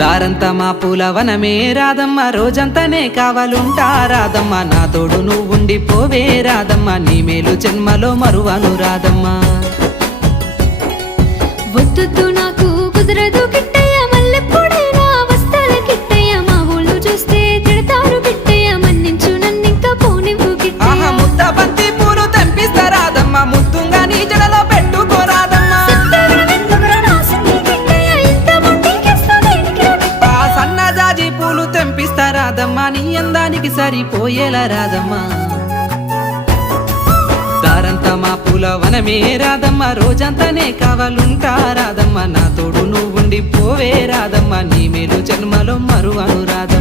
దారంతా మా పూలవనమే రాదమ్మ, రోజంతానే కావాలుంటా రాదమ్మ, నా తోడు నువ్వుండి పోవే రాదమ్మ, నీ మేలు జన్మలో మరువను రాదమ్మ. వద్దు నాకు కుదరదు కిట్టయ్య, మల్లెప్పుడైనా వస్తాల కిట్టయ్య, మా ఊళ్ళు చూస్తే తిడతారు కిట్టయ్య, మన్నించు నన్నింకా పోనివ్వు కిట్టయ్య. ముద్ద బంతి పూలు తెంపిస్తా రాదమ్మ, ముద్దుంగా నీ జడలో పెట్టుకోరాదమ్మ. సన్నజాజి పూలు తెంపిస్తా రాదమ్మ, నీ అందానికి సరిపోయేలా రాదమ్మ. దారంతా మా పూలవనమే రాదమ్మ, రోజంతానే కావాలుంటా రాదమ్మ, నా తోడు నువ్వుండి పోవే రాదమ్మ, నీ మేలు జన్మలో మరువను రాదమ్మ.